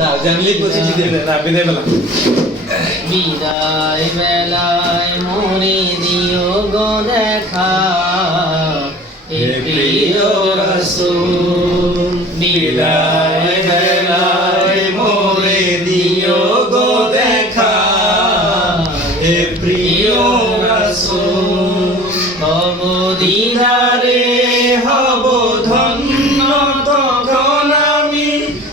না জানলি পঁচিশ দিন না বিদায় বেলা বিদায় বেলায় মনে দিও গো দেখা হে প্রিয় রাসূল বিদায় বেলায় মোরে দিও গো দেখা হে প্রিয় রাসূল তব দিদারে হব ধন্য তখন আমি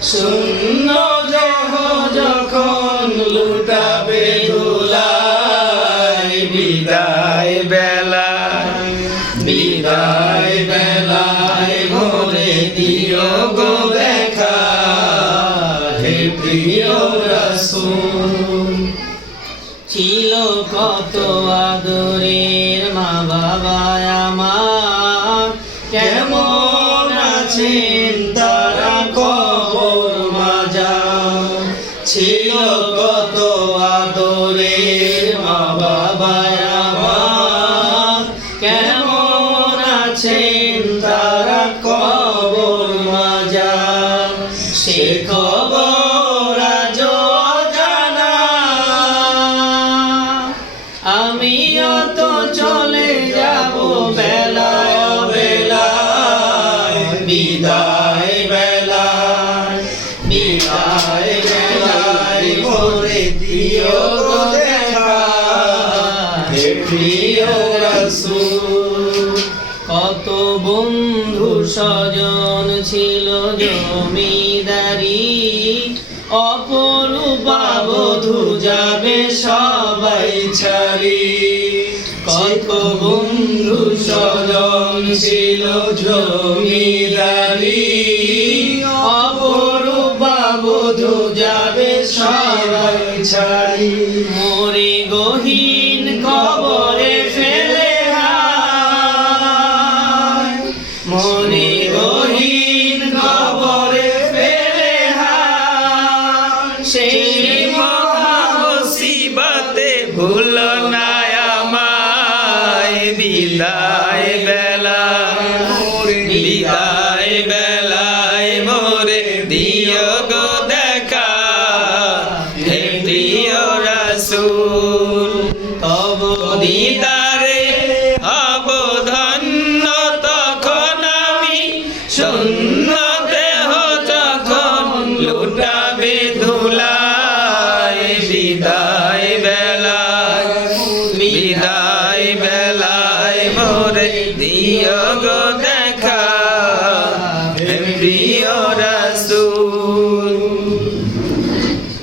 শূন্য দেহ যখন লুটাবে ধুলায় বিদায় বেলায় মোরে দিও গো দেখা হে প্রিয় রাসূল ছিল কত আদরের মা বাবা আমার কেমন আছেন তারা কবর মাজার ছিল কত আদরের মা বাবা আমার কেমন আছেন তারা কবর মাজার সে খবর আজ অজানা আমিও তো চলে যাব বেলায় বেলায় বিদায় বেলায় মোরে দিও গো দেখা হে প্রিয় রাসূল কত বন্ধু স্বজন ছিল জমিদারি অপরূপা বধূ যাবে সবাই ছাড়ি কত বন্ধু স্বজন ছিল জমিদারি অপরূপা বধূ যাবে সবাই ছাড়ি মোরে গহীন কবরে ফেলে হায় মোরে গহীন কবরে ফেলে হায় সেই